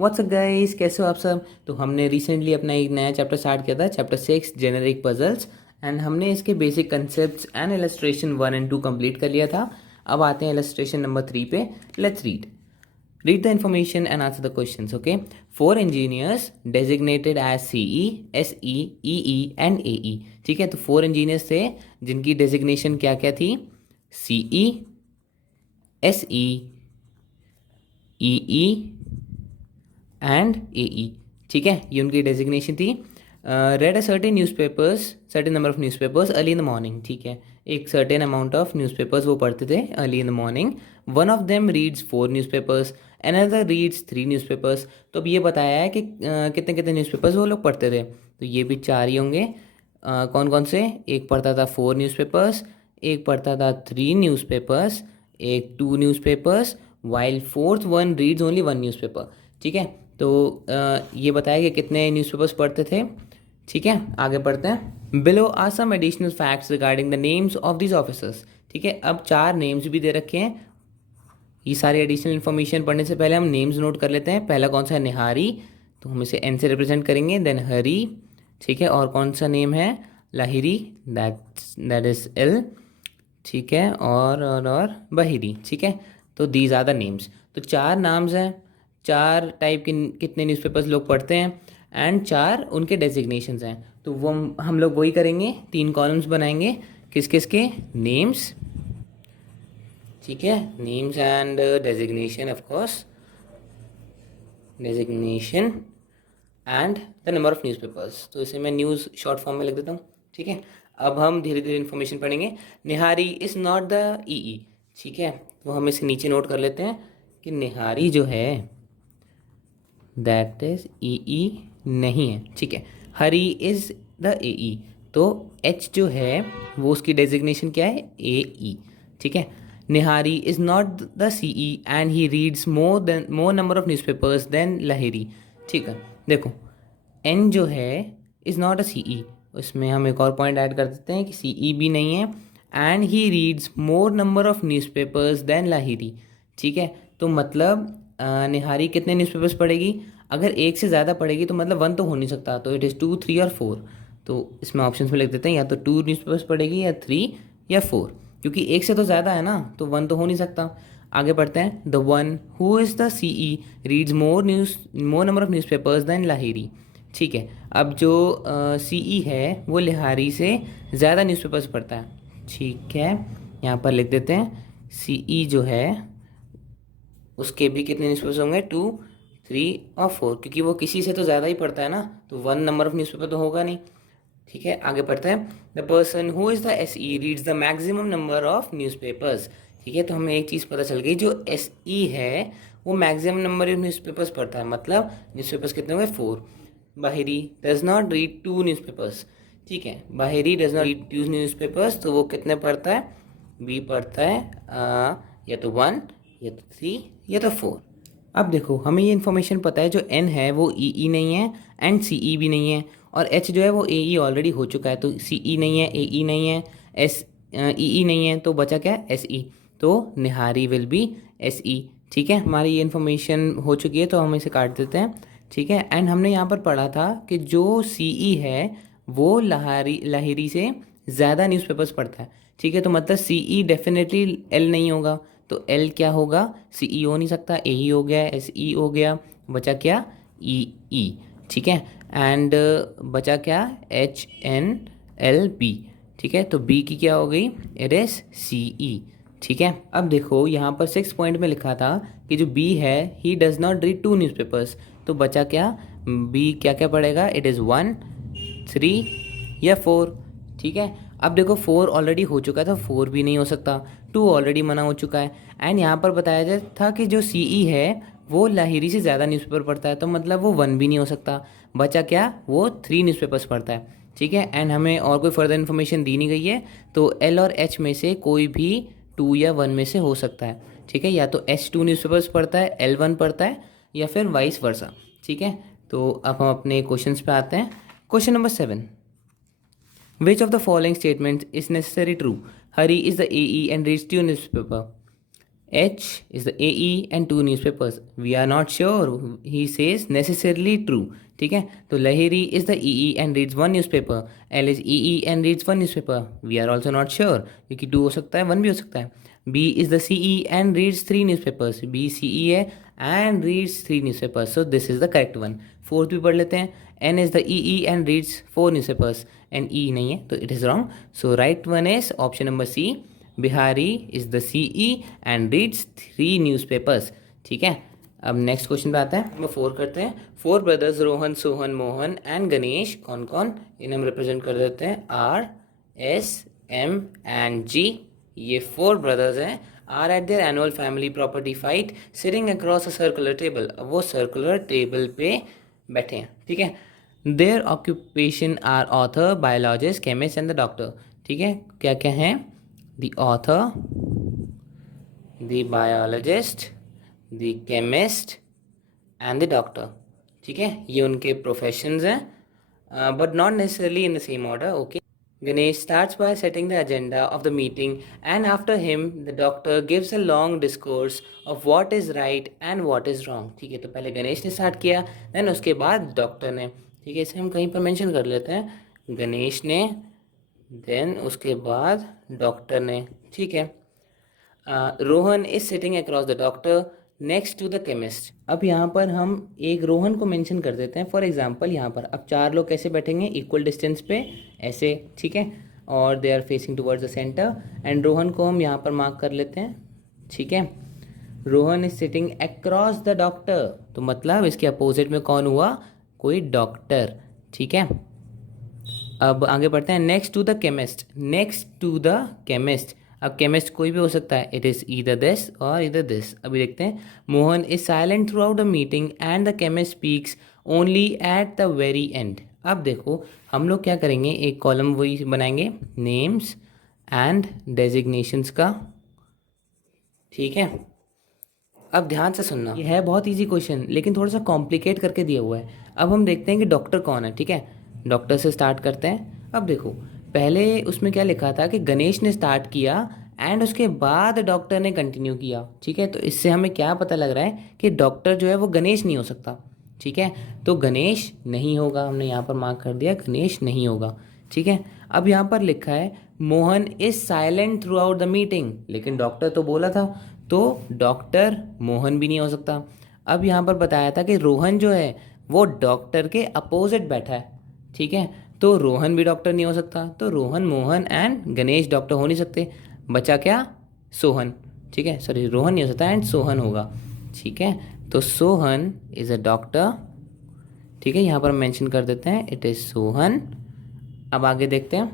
WhatsApp guys, कैसे हो आप सब। तो हमने रिसेंटली अपना एक नया चैप्टर स्टार्ट किया था, चैप्टर 6 जेनेरिक पजल्स। एंड हमने इसके basic concepts and illustration 1 and 2 complete कर लिया था। अब आते हैं इलस्ट्रेशन नंबर 3 पे। Let's read the information and answer the questions. Okay, 4 engineers designated as CE, SE, EE and AE. ठीक है, तो 4 engineers थे जिनकी डेजिग्नेशन क्या क्या थी? CE, SE, EE and AE। ठीक है, ये उनकी डेजिग्नेशन थी। Red a certain newspapers, certain number of newspapers early in the morning. ठीक है, एक सर्टेन अमाउंट ऑफ न्यूज़पेपर्स वो पढ़ते थे early in the morning. One of them reads 4 newspapers, another reads 3 newspapers. तो अब ये बताया है कि कितने कितने न्यूज़पेपर्स वो लोग पढ़ते थे। तो ये भी 4 ही होंगे। कौन कौन से? एक पढ़ता था 4 न्यूज़पेपर्स, एक पढ़ता था 3 न्यूज़पेपर्स, एक 2 newspapers, while fourth one reads only 1 newspaper. ठीक है, तो ये बताया कि कितने न्यूज़पेपर्स पढ़ते थे। ठीक है, आगे पढ़ते हैं। Below are some additional facts regarding the names of this officers. ठीक है, अब 4 नेम्स भी दे रखे हैं। ये सारे एडिशनल इन्फॉर्मेशन पढ़ने से पहले हम नेम्स नोट कर लेते हैं। पहला कौन सा है? निहारी, तो हम इसे एन से रिप्रेजेंट करेंगे। देन हरी, ठीक है, और कौन सा नेम है? Lahiri, that is L. ठीक है, और बहिरी। ठीक है, तो दीज आर द नेम्स। तो 4 नाम्स हैं, 4 टाइप के कितने न्यूज़पेपर्स लोग पढ़ते हैं एंड 4 उनके डेजिग्नेशंस हैं। तो वो हम लोग वही करेंगे, 3 कॉलम्स बनाएंगे। किस किस के? नेम्स, ठीक है, names and designation, of course designation and the number of newspapers. तो इसे मैं न्यूज़ शॉर्ट फॉर्म में लिख देता हूँ। ठीक है, अब हम धीरे धीरे इन्फॉर्मेशन पढ़ेंगे। निहारी इज़ नॉट द ई। ठीक है, तो हम इसे नीचे नोट कर लेते हैं कि निहारी जो है दैट इज ई नहीं है। ठीक है, हरी इज़ द ए। तो एच जो है वो उसकी डेजिग्नेशन क्या है? ए। ठीक है, Nihari is not the C E and he reads more number of newspapers than Lahiri. ठीक है, देखो एन जो है इज़ नॉट अ सी ई, उसमें हम एक और पॉइंट ऐड कर देते हैं कि सी ई भी नहीं है। And he reads more number of newspapers than Lahiri. ठीक है, तो मतलब निहारी कितने न्यूज़पेपर्स पढ़ेगी? अगर एक से ज़्यादा पढ़ेगी तो मतलब 1 तो हो नहीं सकता, तो इट इज़ 2, 3 और 4। तो इसमें ऑप्शन में लिख देते हैं, या तो 2 न्यूज़पेपर्स पढ़ेगी या 3 या 4, क्योंकि एक से तो ज़्यादा है ना, तो 1 तो हो नहीं सकता। आगे बढ़ते हैं। The one who is the C E reads more number of newspapers than Lahiri. ठीक है, अब जो सी ई है वो लिहारी से ज़्यादा न्यूज़पेपर्स पढ़ता है। ठीक है, यहाँ पर लिख देते हैं सी ई जो है उसके भी कितने न्यूज़पेपर्स होंगे? 2, 3 और 4, क्योंकि वो किसी से तो ज़्यादा ही पढ़ता है ना, तो 1 नंबर ऑफ न्यूज़पेपर तो होगा नहीं। ठीक है, आगे पढ़ते हैं। The person who is the S E reads the maximum number of newspapers. ठीक है, तो हमें एक चीज़ पता चल गई, जो एस ई है वो मैक्सिमम नंबर ऑफ न्यूज़पेपर्स पढ़ता है, मतलब न्यूज़पेपर्स कितने होंगे? 4। बाहिरी डज नॉट रीड 2 न्यूज़पेपर्स। ठीक है, बाहिरी डज नॉट रीड 2 न्यूज़पेपर्स, तो वो कितने पढ़ता है? बी पढ़ता है या तो 1 या तो 3 या तो 4। अब देखो हमें ये इन्फॉर्मेशन पता है, जो एन है वो ई नहीं है एंड सी ई भी नहीं है, और एच जो है वो ए ऑलरेडी हो चुका है, तो सी ई नहीं है, ए नहीं है, एस ई नहीं है, तो बचा क्या? S E. तो निहारी विल बी एस ई। ठीक है, हमारी ये इन्फॉर्मेशन हो चुकी है, तो हम इसे काट देते हैं। ठीक है, एंड हमने यहाँ पर पढ़ा था कि जो सी ई है वो लाहिरी से ज़्यादा न्यूज़पेपर्स पढ़ता है। ठीक है, तो मतलब सी ई डेफिनेटली एल नहीं होगा, तो एल क्या होगा? सी ई हो नहीं सकता, ए ही हो गया, एस ई हो गया, बचा क्या? ई। ठीक है, एंड बचा क्या? H N L B. ठीक है, तो बी की क्या हो गई? It is C E. ठीक है, अब देखो यहाँ पर 6 पॉइंट में लिखा था कि जो बी है he does not read 2 newspapers, तो बचा क्या? बी क्या क्या पढ़ेगा? इट इज़ 1, 3 या 4। ठीक है, अब देखो 4 ऑलरेडी हो चुका था, 4 भी नहीं हो सकता, 2 ऑलरेडी मना हो चुका है। एंड यहाँ पर बताया जाए था कि जो सी ई है वो लाहिरी से ज़्यादा न्यूज़पेपर पढ़ता है, तो मतलब वो 1 भी नहीं हो सकता, बचा क्या? वो 3 न्यूज़पेपर्स पढ़ता है। ठीक है, एंड हमें और कोई फर्दर इन्फॉर्मेशन दी नहीं गई है, तो एल और एच में से कोई भी 2 या 1 में से हो सकता है। ठीक है, या तो एच 2 न्यूज़पेपर्स पढ़ता है, एल 1 पढ़ता है, या फिर वाइस वर्सा। ठीक है, तो अब हम अपने क्वेश्चन पे आते हैं। Question number 7, which of the following statements is necessary true? Hari is the AE and reads 2 newspaper. H is the AE and 2 newspapers. We are not sure. He says necessarily true. ठीक है, तो Lahiri is the EE and reads 1 newspaper. L is EE and reads 1 newspaper. We are also not sure, क्योंकि 2 हो सकता है, 1 भी हो सकता है. B is the CE and reads 3 newspapers. B CE है and reads 3 newspapers. So this is the correct one. Fourth भी पढ़ लेते हैं. N is the EE and reads 4 newspapers. And E नहीं है, तो it is wrong. So right one is option number C. Bihari is the CE and reads 3 newspapers. ठीक है, अब नेक्स्ट क्वेश्चन पे आता है. नंबर 4 करते हैं. 4 ब्रदर्स रोहन, सोहन, मोहन एंड गणेश, कौन कौन, इन्हें हम रिप्रेजेंट कर देते हैं R, S, M and G. ये 4 ब्रदर्स हैं. Are at their annual family property fight sitting across a circular table. अब वो सर्कुलर टेबल पे बैठे हैं. ठीक है, their occupation are author, biologist, chemist and the doctor. ठीक है, क्या क्या हैं? The author, the biologist, the chemist and the doctor. ठीक है, ये उनके प्रोफेशंस हैं, but not necessarily in the same order. Okay, Ganesh starts by setting the agenda of the meeting, and after him the doctor gives a long discourse of what is right and what is wrong. ठीक है, तो पहले गणेश ने start किया, then उसके बाद doctor ने. ठीक है, इसे हम कहीं पर मेंशन कर लेते हैं, गणेश ने, देन उसके बाद डॉक्टर ने. ठीक है, Rohan is sitting across the doctor next to the chemist. अब यहाँ पर हम एक रोहन को मेंशन कर देते हैं. फॉर एग्जांपल यहाँ पर अब 4 लोग कैसे बैठेंगे? इक्वल डिस्टेंस पे ऐसे. ठीक है, और they are facing towards the centre, and Rohan को हम यहाँ पर मार्क कर लेते हैं. ठीक है, Rohan is sitting across the doctor, तो मतलब इसके अपोजिट में कौन हुआ? कोई डॉक्टर. ठीक है, अब आगे बढ़ते हैं. Next to the chemist, next to the chemist. अब केमिस्ट कोई भी हो सकता है, इट इज़ ईदर दिस और ईदर दिस. अभी देखते हैं. Mohan is silent throughout the meeting and the chemist speaks only at the very end. अब देखो, हम लोग क्या करेंगे, एक कॉलम वही बनाएंगे, नेम्स एंड डेजिग्नेशंस का. ठीक है, अब ध्यान से सुनना, ये है बहुत इजी क्वेश्चन, लेकिन थोड़ा सा कॉम्प्लिकेट करके दिया हुआ है. अब हम देखते हैं कि डॉक्टर कौन है. ठीक है, डॉक्टर से स्टार्ट करते हैं. अब देखो, पहले उसमें क्या लिखा था कि गणेश ने स्टार्ट किया एंड उसके बाद डॉक्टर ने कंटिन्यू किया. ठीक है, तो इससे हमें क्या पता लग रहा है कि डॉक्टर जो है वो गणेश नहीं हो सकता. ठीक है, तो गणेश नहीं होगा, हमने यहाँ पर मार्क कर दिया, गणेश नहीं होगा. ठीक है, अब यहाँ पर लिखा है Mohan is silent throughout the meeting, लेकिन डॉक्टर तो बोला था, तो डॉक्टर मोहन भी नहीं हो सकता. अब यहाँ पर बताया था कि रोहन जो है वो डॉक्टर के अपोजिट बैठा है. ठीक है, तो रोहन भी डॉक्टर नहीं हो सकता, तो रोहन, मोहन एंड गणेश डॉक्टर हो नहीं सकते. बचा क्या? सोहन. ठीक है, सॉरी, रोहन नहीं हो सकता एंड सोहन होगा. ठीक है, तो सोहन इज अ डॉक्टर. ठीक है, यहाँ पर मेंशन कर देते हैं, इट इज सोहन. अब आगे देखते हैं.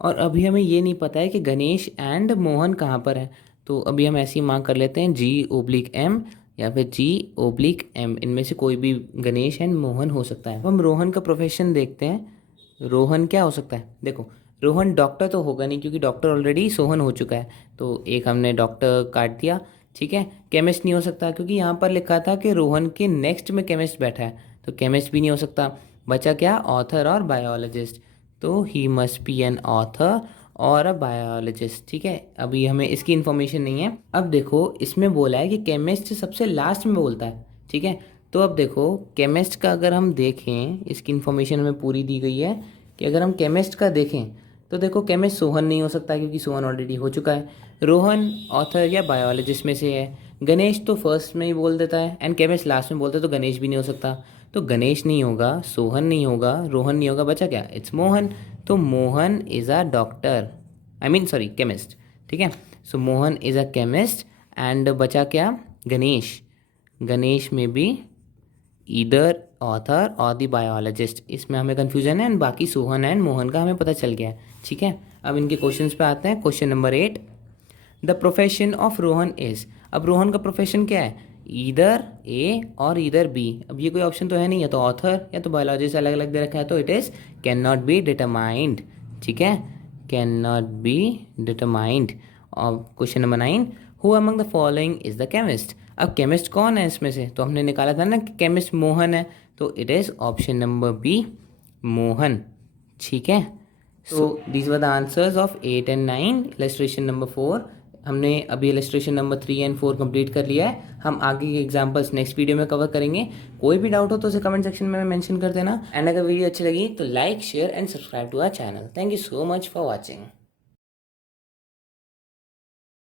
और अभी हमें ये नहीं पता है कि गणेश एंड मोहन कहाँ पर है, तो अभी हम ऐसे ही मार्क कर लेते हैं G/M या फिर G/M. इनमें से कोई भी गणेश एंड मोहन हो सकता है. हम रोहन का प्रोफेशन देखते हैं. रोहन क्या हो सकता है? देखो, रोहन डॉक्टर तो होगा नहीं, क्योंकि डॉक्टर ऑलरेडी सोहन हो चुका है, तो एक हमने डॉक्टर काट दिया. ठीक है, केमिस्ट नहीं हो सकता, क्योंकि यहाँ पर लिखा था कि रोहन के नेक्स्ट में केमिस्ट बैठा है, तो केमिस्ट भी नहीं हो सकता. बचा क्या? ऑथर और बायोलॉजिस्ट, तो he must be an author और अ बायोलॉजिस्ट. ठीक है, अभी हमें इसकी इन्फॉर्मेशन नहीं है. अब देखो, इसमें बोला है कि केमिस्ट सबसे लास्ट में बोलता है. ठीक है, तो अब देखो, केमिस्ट का अगर हम देखें, इसकी इन्फॉर्मेशन हमें पूरी दी गई है कि अगर हम केमिस्ट का देखें तो देखो, केमिस्ट सोहन नहीं हो सकता, क्योंकि सोहन ऑलरेडी हो चुका है. रोहन ऑथर या बायोलॉजिस्ट में से है. गणेश तो फर्स्ट में ही बोल देता है एंड केमिस्ट लास्ट में बोलता है, तो गणेश भी नहीं हो सकता. तो गणेश नहीं होगा, सोहन नहीं होगा, रोहन नहीं होगा, बचा क्या? इट्स मोहन. तो Mohan is a doctor, I mean sorry, chemist. ठीक है, so Mohan is a chemist. And बचा क्या? गणेश. गणेश में भी ईदर ऑथर और द बायोलॉजिस्ट. इसमें हमें कन्फ्यूजन है, एंड बाकी सोहन एंड मोहन का हमें पता चल गया है. ठीक है, अब इनके क्वेश्चंस पे आते हैं. Question number 8, the profession of Rohan is. अब रोहन का प्रोफेशन क्या है? ईदर ए और ईदर बी. अब ये कोई ऑप्शन तो है नहीं, या तो ऑथर या तो बायोलॉजिस्ट अलग अलग दे रखा है, तो it is can not be determined. ठीक है, कैन नॉट बी डिटरमाइंड. और question number 9, who among the following is the chemist. अब केमिस्ट कौन है इसमें से? तो हमने निकाला था ना कि केमिस्ट मोहन है, तो it is option number B, Mohan. ठीक है, so these were the answers of 8 and 9. Illustration number 4, हमने अभी इलस्ट्रेशन नंबर 3 एंड 4 कंप्लीट कर लिया है। हम आगे के एग्जांपल्स नेक्स्ट वीडियो में कवर करेंगे। कोई भी डाउट हो तो उसे कमेंट सेक्शन में मेंशन कर देना। एंड अगर वीडियो अच्छी लगी तो like share and subscribe to our channel. Thank you so much for watching.